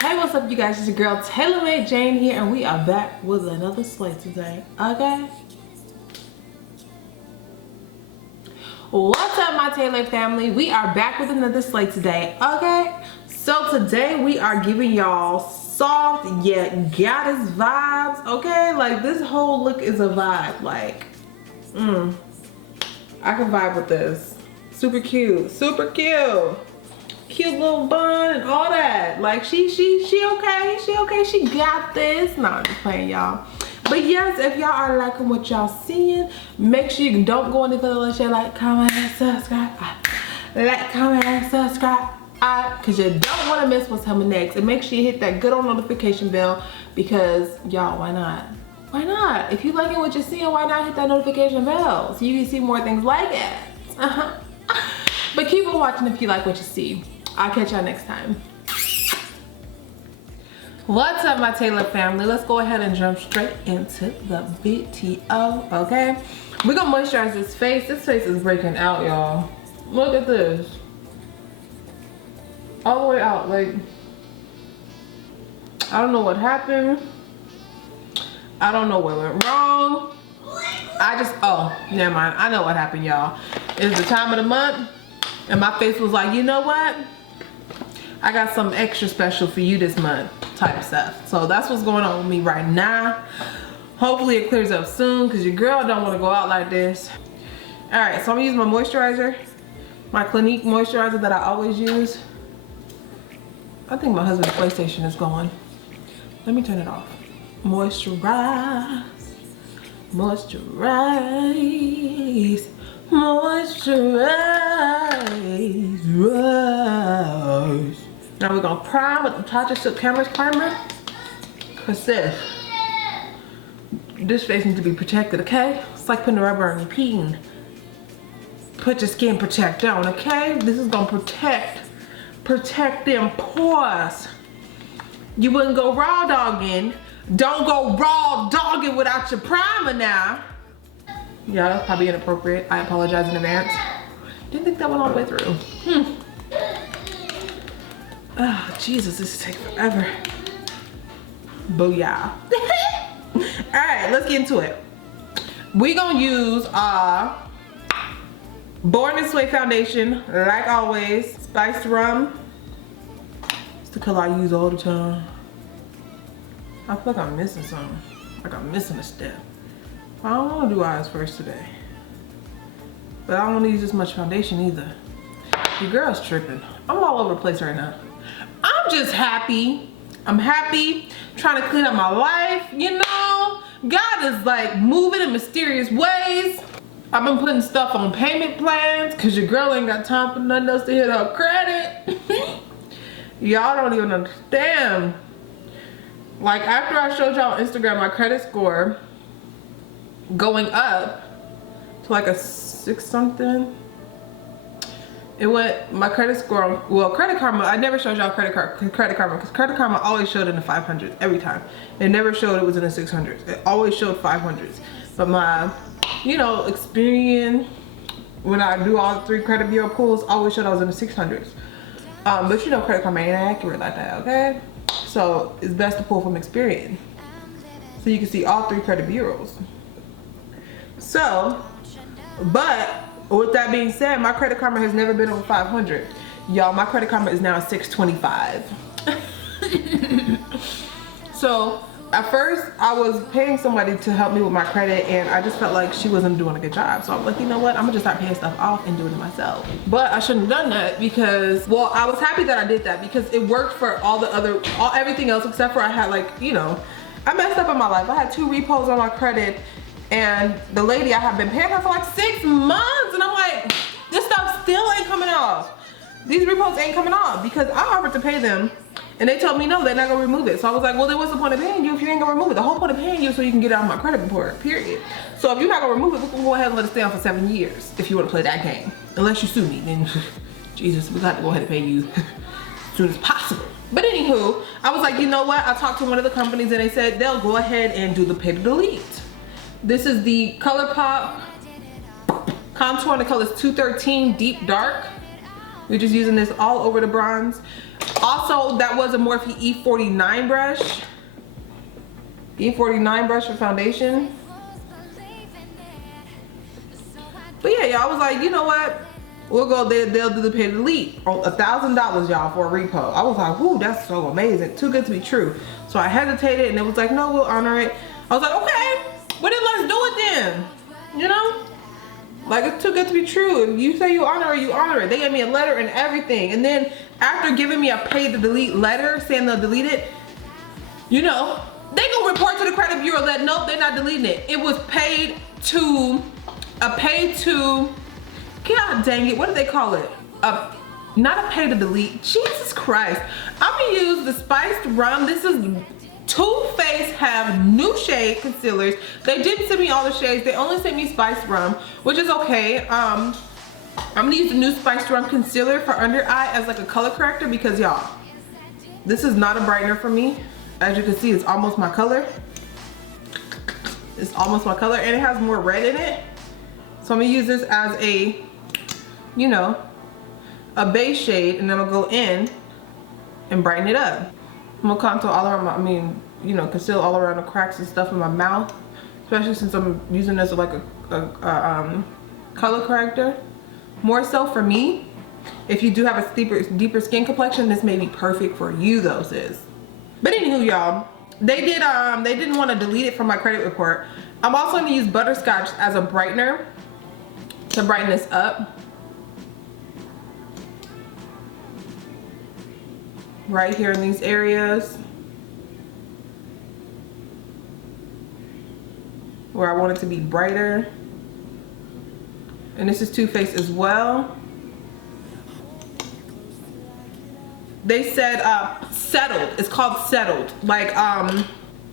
Hey, what's up you guys? It's your girl TaylorMade Jane here, and we are back with another slay today, okay? What's up my Taylor family? We are back with another slay today, okay? So today we are giving y'all soft yet goddess vibes, okay? Like this whole look is a vibe, like, I can vibe with this. Super cute, super cute. Cute little bun and all that. Like she okay, she got this. No, I'm just playing y'all. But yes, if y'all are liking what y'all seeing, make sure you don't go any further unless you like, comment, and subscribe. Like, comment, and subscribe. Cause you don't want to miss what's coming next. And make sure you hit that good old notification bell because y'all, why not? Why not? If you liking what you're seeing, why not hit that notification bell so you can see more things like it. But keep on watching if you like what you see. I'll catch y'all next time. What's up my Taylor family? Let's go ahead and jump straight into the video, okay? We're gonna moisturize this face. This face is breaking out, y'all. Look at this. All the way out, like, I don't know what happened. I don't know what went wrong. Oh, never mind. I know what happened, y'all. It's the time of the month, and my face was like, you know what? I got something extra special for you this month type stuff. So that's what's going on with me right now. Hopefully it clears up soon because your girl don't want to go out like this. All right, so I'm gonna use my moisturizer, my Clinique moisturizer that I always use. I think my husband's PlayStation is going. Let me turn it off. Moisturize, moisturize, moisturize. Now we're gonna prime with the Tatcha Silk Canvas Primer. Cause this face needs to be protected, okay? It's like putting a rubber on your peen. Put your skin protector on, okay? This is gonna protect them pores. You wouldn't go raw dogging. Don't go raw dogging without your primer now. Yeah, that's probably inappropriate. I apologize in advance. Didn't think that went all the way through. Oh, Jesus, this is taking forever. Booyah. All right, let's get into it. We're gonna use Born This Way foundation, like always, Spiced Rum. It's the color I use all the time. I feel like I'm missing something. Like I'm missing a step. I don't want to do eyes first today. But I don't want to use this much foundation either. Your girl's tripping. I'm all over the place right now. I'm just happy. I'm happy. Trying to clean up my life, you know. God is like moving in mysterious ways. I've been putting stuff on payment plans because your girl ain't got time for nothing else to hit her credit. Y'all don't even understand. Like after I showed y'all on Instagram my credit score going up to like a 6 something. It went, my credit score, well, Credit Karma, I never showed y'all Credit Karma because Credit Karma always showed in the 500s every time. It never showed it was in the 600s. It always showed 500s. But my, you know, experience when I do all 3 credit bureau pulls always showed I was in the 600s. But you know Credit Karma ain't accurate like that, okay? So it's best to pull from experience. So you can see all 3 credit bureaus. So, but with that being said, my Credit Karma has never been over 500. Y'all, my Credit Karma is now at 625. So at first I was paying somebody to help me with my credit and I just felt like she wasn't doing a good job. So I was like, you know what? I'm gonna just start paying stuff off and doing it myself. But I shouldn't have done that because, well, I was happy that I did that because it worked for all the other, everything else except for I had like, you know, I messed up in my life. I had 2 repos on my credit. And the lady, I have been paying her for like 6 months. And I'm like, this stuff still ain't coming off. These repos ain't coming off because I offered to pay them. And they told me, no, they're not gonna remove it. So I was like, well, then what's the point of paying you if you ain't gonna remove it? The whole point of paying you is so you can get it out of my credit report, period. So if you're not gonna remove it, we can go ahead and let it stay on for 7 years if you wanna play that game. Unless you sue me, then Jesus, we got to go ahead and pay you as soon as possible. But anywho, I was like, you know what? I talked to one of the companies and they said they'll go ahead and do the pay to delete. This is the ColourPop contour, and the color is 213 Deep Dark. We're just using this all over the bronze. Also, that was a Morphe E49 brush. E49 brush for foundation. But yeah, y'all, was like, you know what? We'll go there, they'll do the pay delete. $1,000, y'all, for a repo. I was like, whoo, that's so amazing. Too good to be true. So I hesitated and it was like, no, we'll honor it. I was like, okay, well then let's do it then. You know? Like, it's too good to be true. If you say you honor it, you honor it. They gave me a letter and everything. And then after giving me a pay to delete letter, saying they'll delete it, you know, they gonna report to the credit bureau that nope, they're not deleting it. It was paid to, God dang it, what do they call it? Not a pay to delete. Jesus Christ. I'm gonna use the spiced rum. This is Too Faced have new shade concealers. They didn't send me all the shades. They only sent me spiced rum, which is okay. I'm gonna use the new spiced rum concealer for under eye as like a color corrector because y'all, this is not a brightener for me. As you can see, it's almost my color. It's almost my color and it has more red in it. So I'm gonna use this as a, you know, a base shade, and then I'm gonna go in and brighten it up. I'm gonna contour all around my, conceal all around the cracks and stuff in my mouth, especially since I'm using this like a color corrector. More so for me, if you do have a deeper skin complexion, this may be perfect for you though, sis. But anywho, y'all, they didn't want to delete it from my credit report. I'm also gonna use butterscotch as a brightener to brighten this up. Right here in these areas where I want it to be brighter. And this is Too Faced as well. They said settled. It's called settled. Like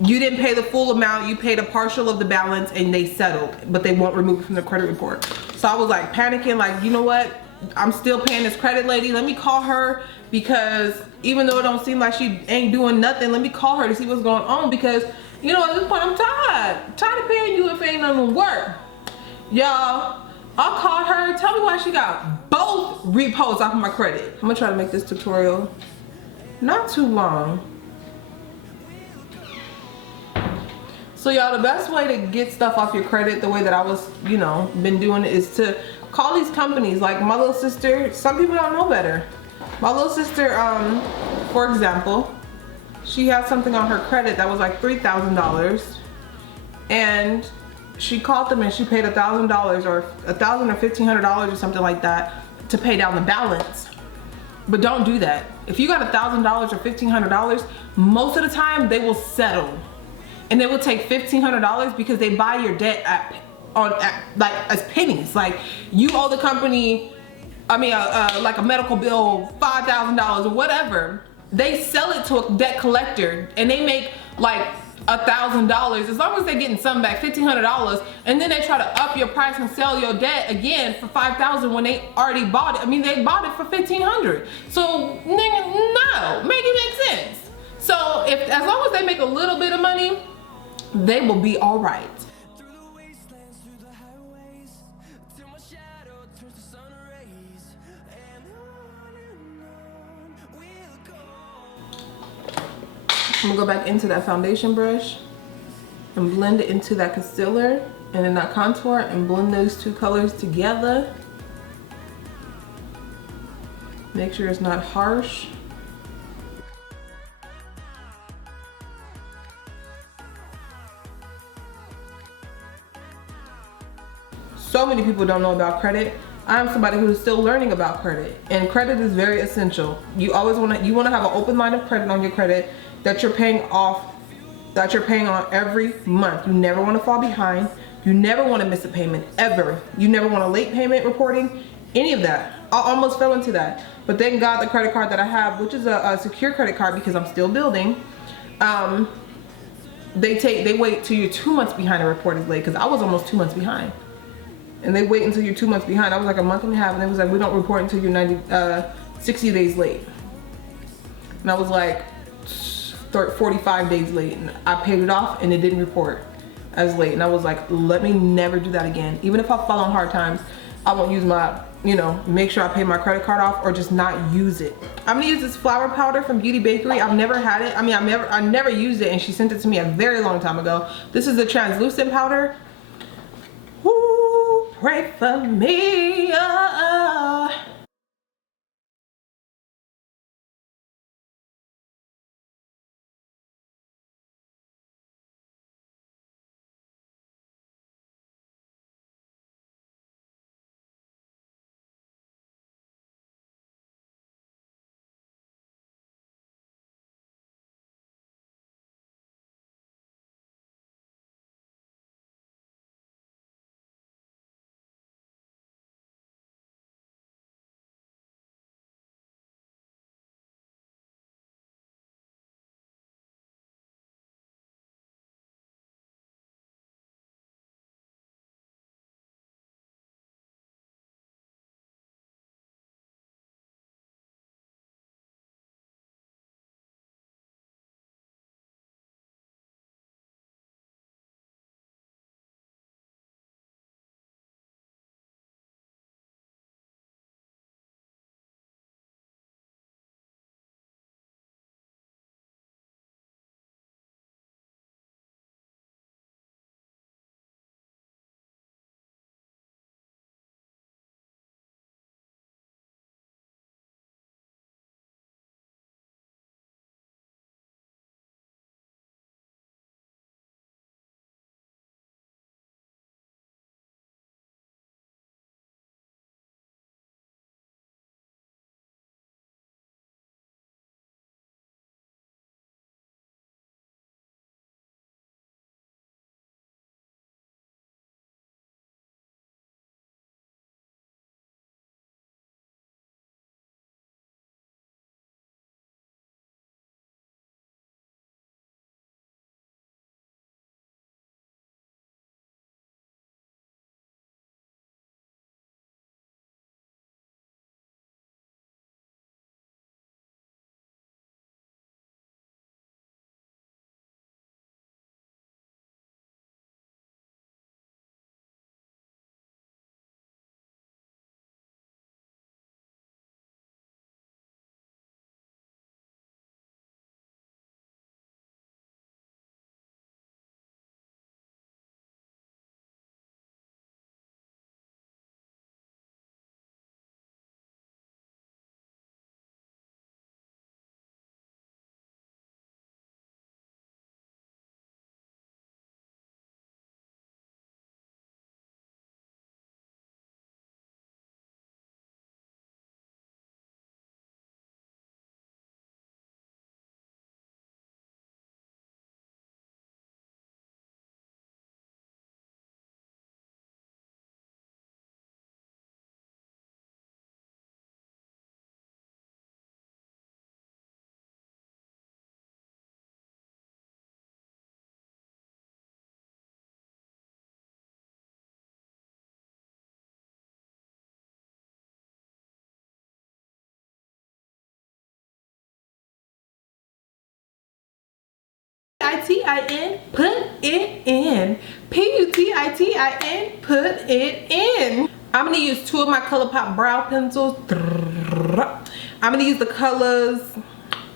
you didn't pay the full amount, you paid a partial of the balance and they settled, but they won't remove it from the credit report. So I was like panicking, like, you know what? I'm still paying this credit lady. Let me call her, because even though it don't seem like she ain't doing nothing, let me call her to see what's going on, because you know, at this point I'm tired of paying you if ain't nothing work. Y'all, I'll call her, tell me why she got both repos off of my credit. I'm gonna try to make this tutorial not too long. So y'all, the best way to get stuff off your credit, the way that I was, been doing it, is to call these companies. Like my little sister, some people don't know better. My little sister, for example, she had something on her credit that was like $3,000, and she called them and she paid $1,000 or $1,000 or $1,500 or something like that to pay down the balance. But don't do that. If you got $1,000 or $1,500, most of the time they will settle, and they will take $1,500 because they buy your debt like as pennies. Like you owe the company, like a medical bill, $5,000 or whatever. They sell it to a debt collector and they make like $1,000, as long as they're getting something back, $1,500, and then they try to up your price and sell your debt again for $5,000 when they already bought it. They bought it for $1,500. So no, make it make sense. So as long as they make a little bit of money, they will be all right. I'm gonna go back into that foundation brush and blend it into that concealer and then that contour and blend those two colors together. Make sure it's not harsh. So many people don't know about credit. I'm somebody who is still learning about credit, and credit is very essential. You always want to have an open line of credit on your credit that you're paying off, that you're paying on every month. You never want to fall behind. You never want to miss a payment, ever. You never want a late payment reporting, any of that. I almost fell into that, but thank God the credit card that I have, which is a secure credit card because I'm still building, they wait till you're 2 months behind a report is late, because I was almost 2 months behind. And they wait until you're 2 months behind. I was like a month and a half, and they was like, we don't report until you're 60 days late. And I was like 45 days late, and I paid it off and it didn't report as late. And I was like, let me never do that again. Even if I fall on hard times, I won't use my, you know, make sure I pay my credit card off or just not use it. I'm gonna use this flour powder from Beauty Bakery. I've never had it. I mean, I never used it, and she sent it to me a very long time ago. This is a translucent powder. Woo, pray for me. P-U-T-I-N, put it in. P-U-T-I-T-I-N, put it in. I'm gonna use two of my ColourPop brow pencils. I'm gonna use the colors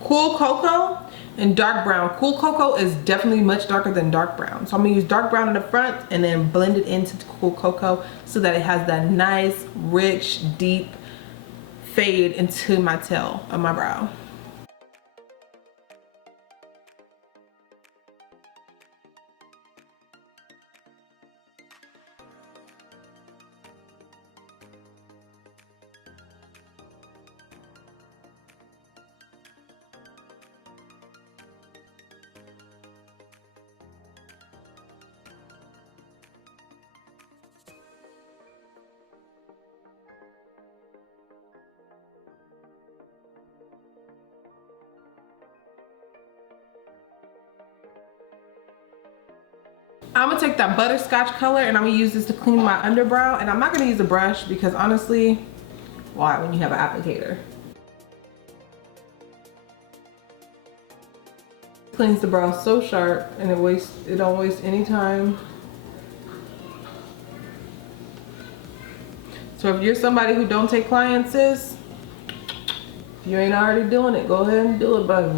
Cool Cocoa and Dark Brown. Cool Cocoa is definitely much darker than Dark Brown. So I'm gonna use Dark Brown in the front and then blend it into Cool Cocoa so that it has that nice, rich, deep fade into my tail of my brow. I'm gonna take that butterscotch color and I'm gonna use this to clean my underbrow, and I'm not gonna use a brush because honestly, why when you have an applicator? Cleans the brow so sharp and it don't waste any time. So if you're somebody who don't take clients, sis, if you ain't already doing it, go ahead and do it, baby.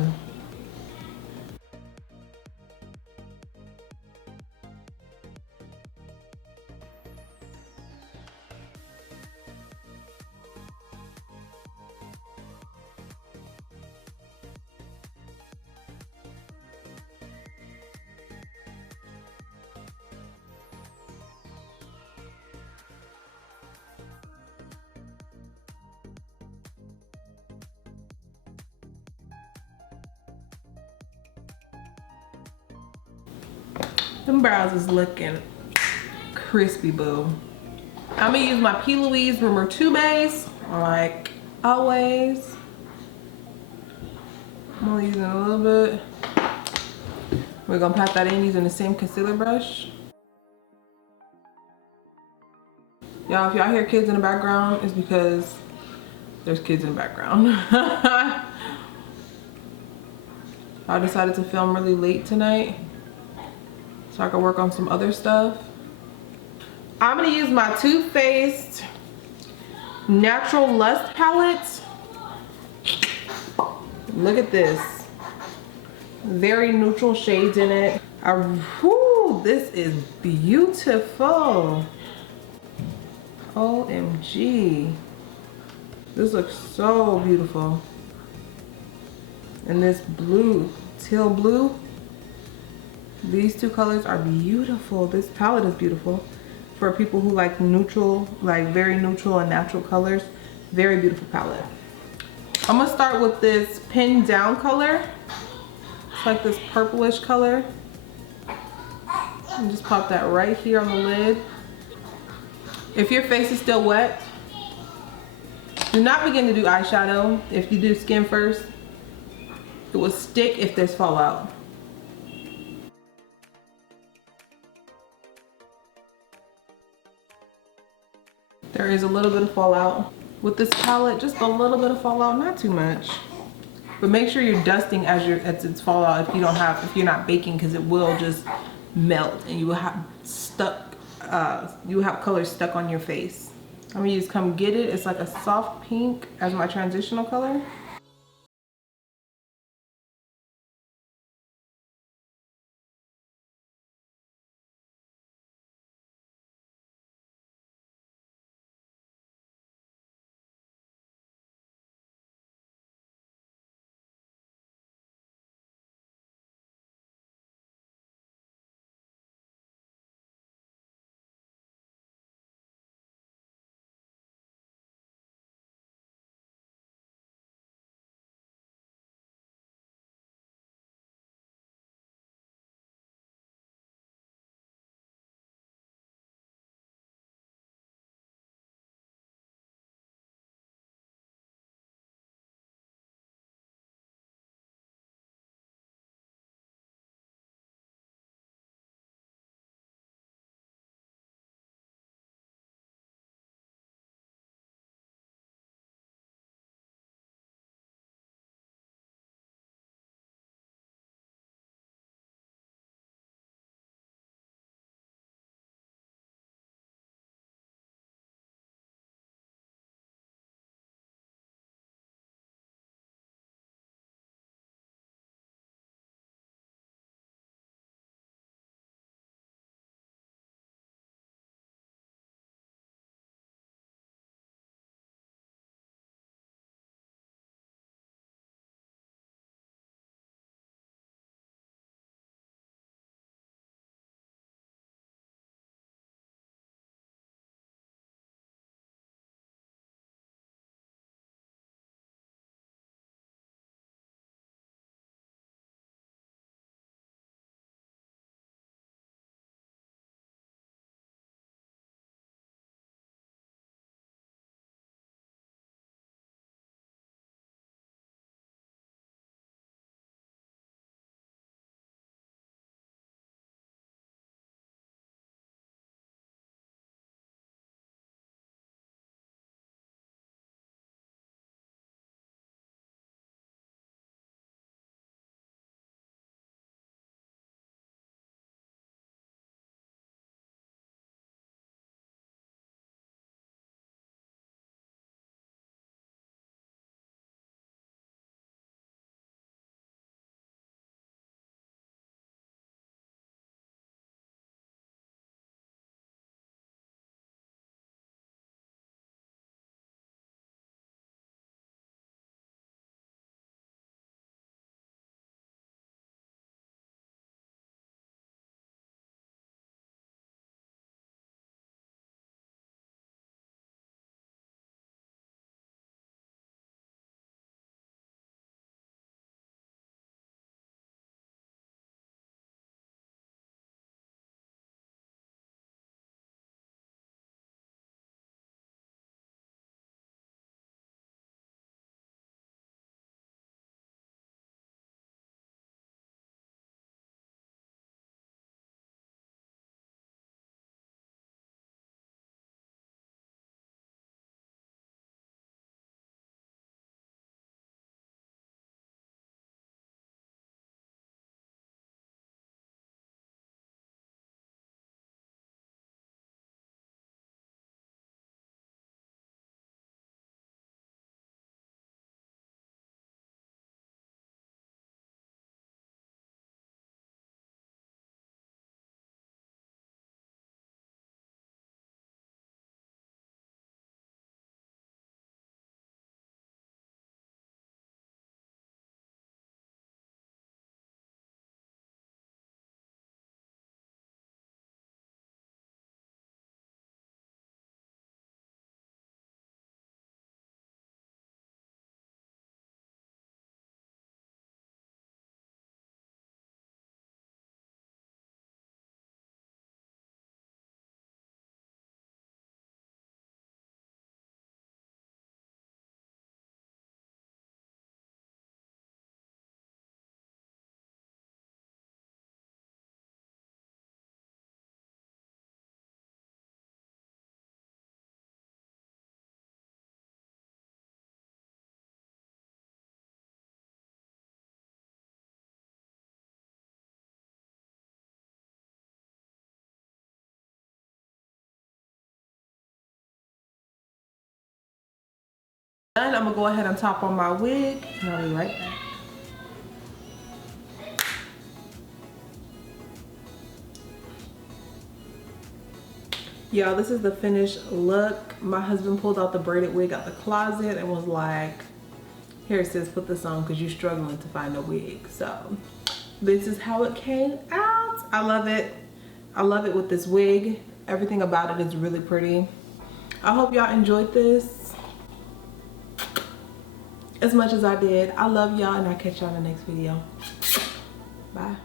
Them brows is looking crispy, boo. I'm gonna use my P. Louise Rumor 2 base, like always. I'm only using a little bit. We're gonna pat that in using the same concealer brush. Y'all, if y'all hear kids in the background, it's because there's kids in the background. I decided to film really late tonight so I can work on some other stuff. I'm gonna use my Too Faced Natural Lust palette. Look at this. Very neutral shades in it. Whew, this is beautiful. OMG. This looks so beautiful. And this blue, teal blue, these two colors are beautiful. This palette is beautiful. For people who like neutral, like very neutral and natural colors, very beautiful palette. I'm gonna start with this Pin Down color. It's like this purplish color. And just pop that right here on the lid. If your face is still wet, do not begin to do eyeshadow. If you do skin first, it will stick if there's fallout. There is a little bit of fallout. With this palette, just a little bit of fallout, not too much. But make sure you're dusting as it's fallout if you're not baking, because it will just melt and you will have color stuck on your face. I'm gonna use Come Get It. It's like a soft pink as my transitional color. I'm gonna go ahead and top on my wig and I'll be right back. Y'all, this is the finished look. My husband pulled out the braided wig out the closet and was like, here sis, put this on because you're struggling to find a wig. So this is how it came out. I love it. I love it with this wig. Everything about it is really pretty. I hope y'all enjoyed this as much as I did. I love y'all and I'll catch y'all in the next video. Bye.